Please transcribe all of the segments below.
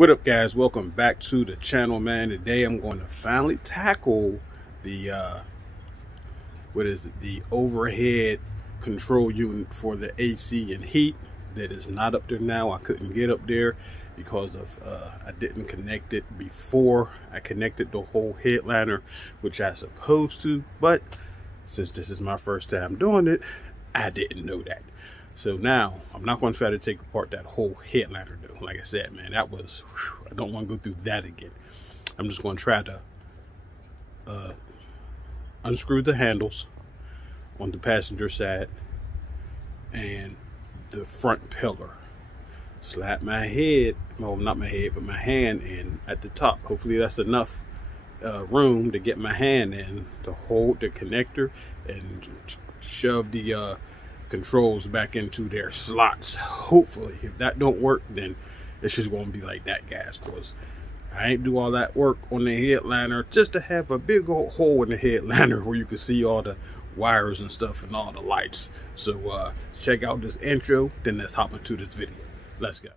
What up, guys? Welcome back to the channel, man. Today I'm going to finally tackle the the overhead control unit for the AC and heat that is not up there now. I couldn't get up there because of I didn't connect it before I connected the whole headliner, which I supposed to, but since this is my first time doing it, I didn't know that. So now I'm not going to try to take apart that whole headliner though. Like I said, man, that was, I don't want to go through that again. I'm just going to try to unscrew the handles on the passenger side and the front pillar. Slide my head, well, not my head, but my hand in at the top. Hopefully that's enough room to get my hand in to hold the connector and shove the controls back into their slots. Hopefully, if that don't work, then it's just going to be like that, guys, because I ain't do all that work on the headliner just to have a big old hole in the headliner where you can see all the wires and stuff and all the lights. So check out this intro, then let's hop into this video. Let's go.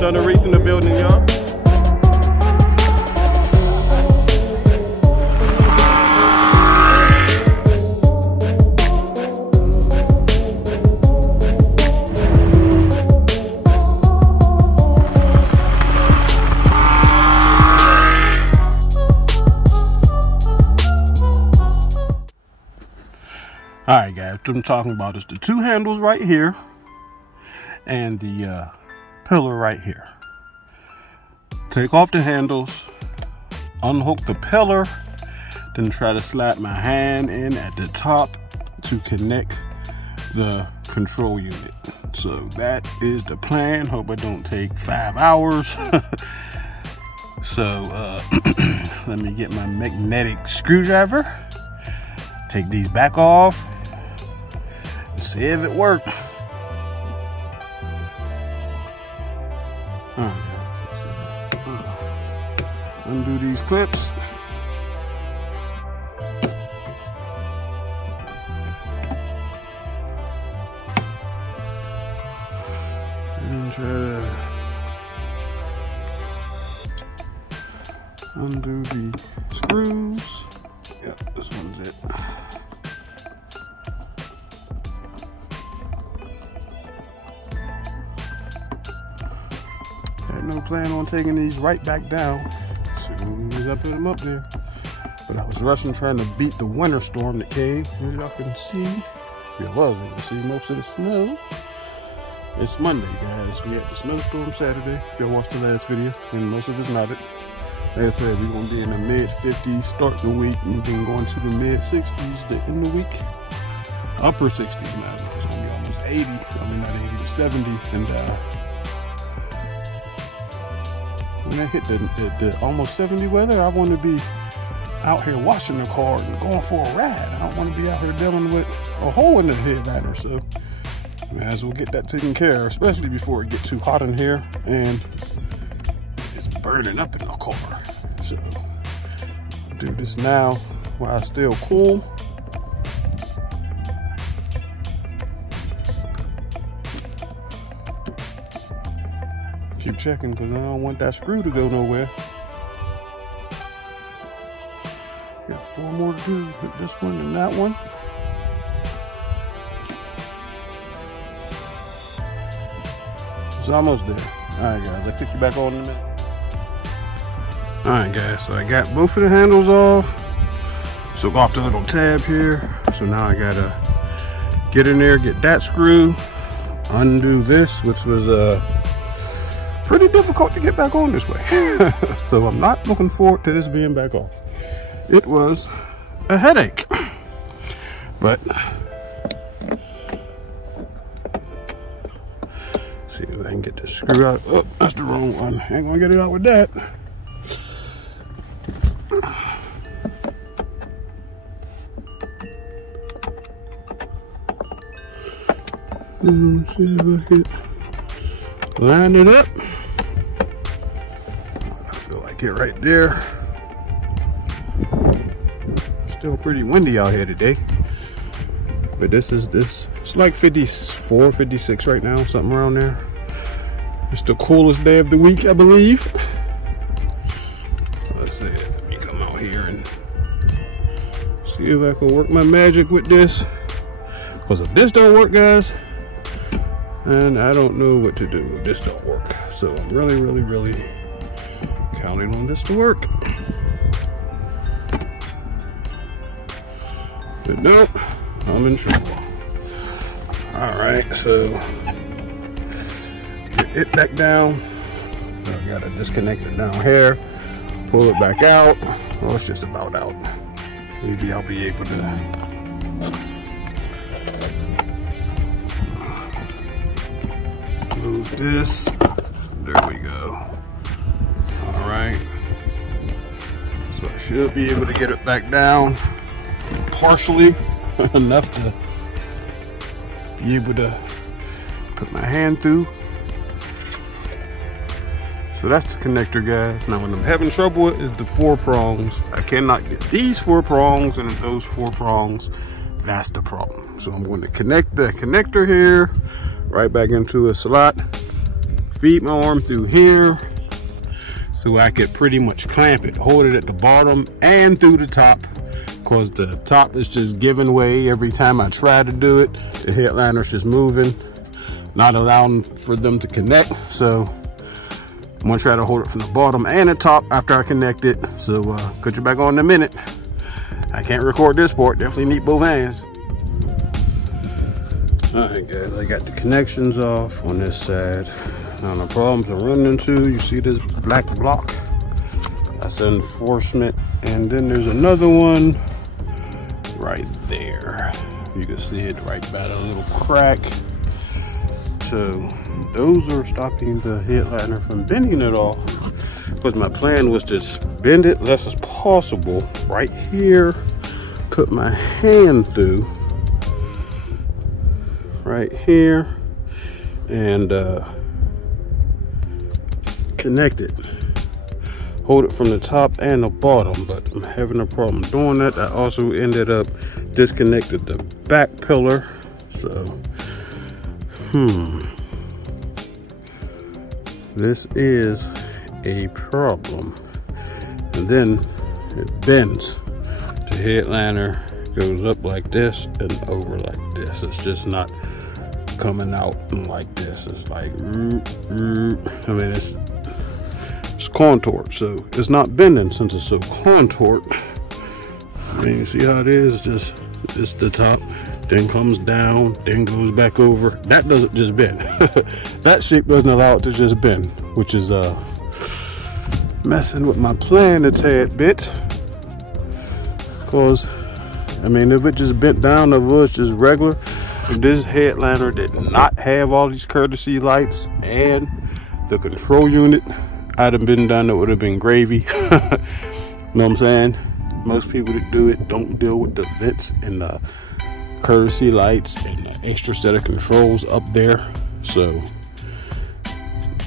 Done a race in the building, y'all. All right, guys, what I'm talking about is the two handles right here and the pillar right here. Take off the handles, unhook the pillar, then try to slide my hand in at the top to connect the control unit. So that is the plan. Hope it don't take 5 hours. So let me get my magnetic screwdriver, take these back off, and see if it works. Undo these clips. And try to undo the screws. Yep, this one's it. Had no plan on taking these right back down as soon as I put them up there, but I was rushing trying to beat the winter storm that came. As y'all can see, you can see most of the snow. It's Monday, guys. We had the snowstorm Saturday, if y'all watched the last video, and most of it's not it. Like I said, we're going to be in the mid-50s starting the week, and then going to the mid-60s the end of the week. Upper 60s now. It's going to be almost 80. I mean, not 80, but 70. And when I hit the almost 70 weather, I want to be out here washing the car and going for a ride. I don't want to be out here dealing with a hole in the headliner. So might as well get that taken care of, especially before it gets too hot in here and it's burning up in the car. So I'll do this now while it's still cool. Keep checking because I don't want that screw to go nowhere. Got 4 more to do. Hit this one and that one. It's almost there. Alright, guys, I'll pick you back on in a minute. Alright, guys, so I got both of the handles off. So off the little tab here. So now I gotta get in there, get that screw, undo this, which was pretty difficult to get back on this way. So I'm not looking forward to this being back off. It was a headache, but See if I can get this screw out. Oh, that's the wrong one. Ain't gonna get it out with that. See if I can line it up. I feel like it right there. Still pretty windy out here today. But it's like 54, 56 right now, something around there. It's the coolest day of the week, I believe. Let's see, let me come out here and see if I can work my magic with this. Because if this don't work, guys, and I don't know what to do if this don't work. So I'm really counting on this to work. But no, I'm in trouble. Alright, so get it back down. So I gotta disconnect it down here, pull it back out. Well, it's just about out. Maybe I'll be able to move this. There we go. Alright. So I should be able to get it back down partially enough to be able to put my hand through. So that's the connector, guys. Now what I'm having trouble with is the 4 prongs. I cannot get these 4 prongs and those 4 prongs. That's the problem. So I'm going to connect the connector here right back into a slot, feed my arm through here so I could pretty much clamp it, hold it at the bottom and through the top, because the top is just giving way every time I try to do it. The headliner's just moving, not allowing for them to connect. So I'm gonna try to hold it from the bottom and the top after I connect it. So put you back on in a minute. I can't record this part, definitely need both hands. Alright guys, I got the connections off on this side. Now the problems I'm running into, you see this black block? That's an enforcement. And then there's another one right there. You can see it right by the little crack. So those are stopping the headliner from bending at all. Because my plan was to bend it less as possible right here, put my hand through right here and connect it, hold it from the top and the bottom, but I'm having a problem doing that. I also ended up disconnected the back pillar. So this is a problem. And then it bends. The headliner goes up like this and over like this. It's just not coming out like this. It's like I mean it's contoured, so it's not bending since it's so contoured. I mean, you see how it is? It's the top, then comes down, then goes back over. That doesn't just bend. That shape doesn't allow it to just bend, which is messing with my plan a tad bit. Cause I mean, if it just bent down, if it was just regular, if this headliner did not have all these courtesy lights and the control unit, I'd have been done, it would have been gravy. You know what I'm saying? Most people that do it don't deal with the vents and the courtesy lights and the extra set of controls up there. So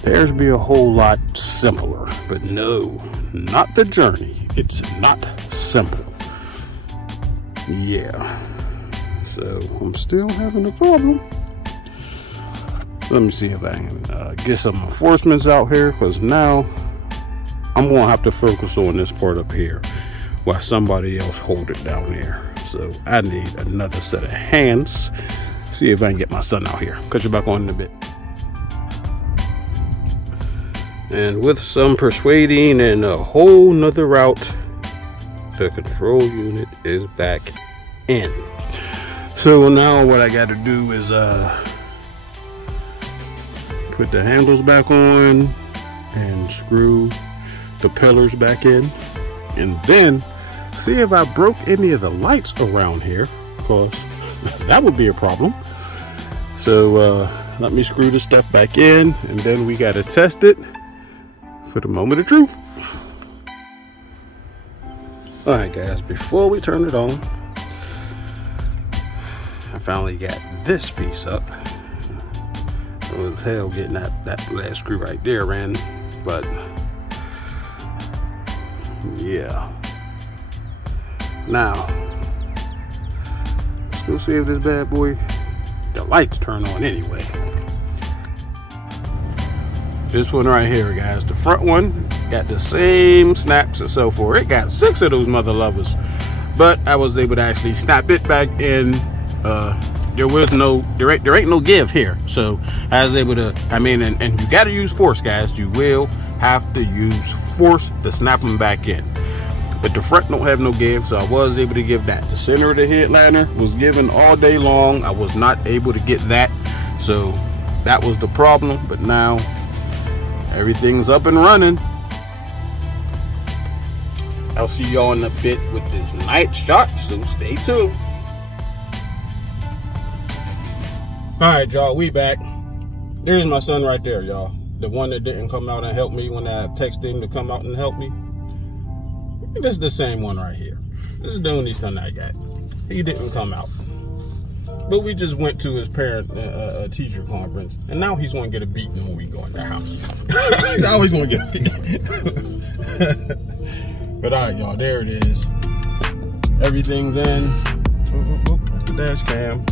theirs be a whole lot simpler. But no, not the Journey. It's not simple. Yeah. So I'm still having a problem. Let me see if I can get some enforcements out here, because now I'm gonna have to focus on this part up here while somebody else hold it down there. So I need another set of hands. See if I can get my son out here. Cut you back on in a bit. And with some persuading and a whole nother route, the control unit is back in. So now what I got to do is put the handles back on and screw the pillars back in, and then see if I broke any of the lights around here, because that would be a problem. So let me screw this stuff back in, and then we gotta test it for the moment of truth. All right, guys, before we turn it on, I finally got this piece up. It was hell getting that last screw right there in, but yeah. Now, let's go see if this bad boy, the lights turn on anyway. This one right here, guys, the front one got the same snaps and so forth. It got 6 of those mother lovers, but I was able to actually snap it back in. There ain't no give here, so I was able to, and you got to use force, guys. You will have to use force to snap them back in, but the front don't have no give, so I was able to give that. The center of the headliner was given all day long. I was not able to get that, so that was the problem. But now everything's up and running. I'll see y'all in a bit with this night shot, so stay tuned. Alright, y'all, we back. There's my son right there, y'all. The one that didn't come out and help me when I texted him to come out and help me. This is the same one right here. This is the only son I got. He didn't come out. But we just went to his parent teacher conference, and now he's going to get a beating when we go in the house. He's always going to get a beating. But alright, y'all, there it is. Everything's in. That's the dash cam.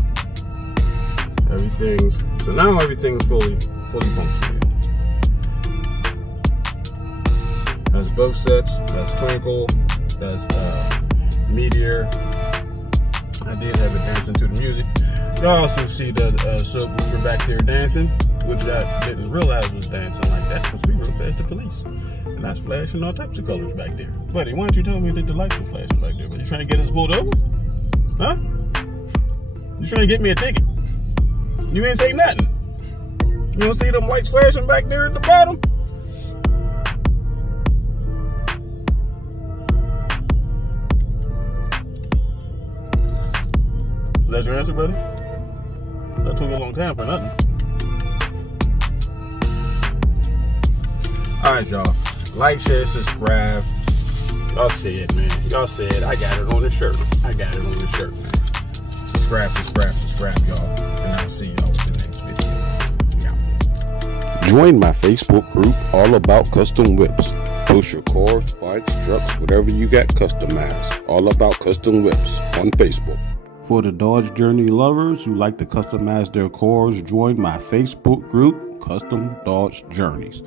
So now everything's fully functional. That's both sets. That's Twinkle. That's Meteor. I did have it dancing to the music. You also see the subwoofer back there dancing, which I didn't realize was dancing like that because we were past the police. And that's flashing all types of colors back there. Buddy, why don't you tell me that the lights were flashing back there? But you trying to get us pulled over? Huh? You trying to get me a ticket? You ain't say nothing. You don't see them lights flashing back there at the bottom? Is that your answer, buddy? That took a long time for nothing. Alright, y'all. Like, share, subscribe. Y'all said, man. Y'all said I got it on the shirt. Subscribe, y'all. And I'll see y'all with the next video. Yeah. Join my Facebook group all about custom whips. Post your cars, bikes, trucks, whatever you got customized. All about custom whips on Facebook. For the Dodge Journey lovers who like to customize their cars, join my Facebook group, Custom Dodge Journeys.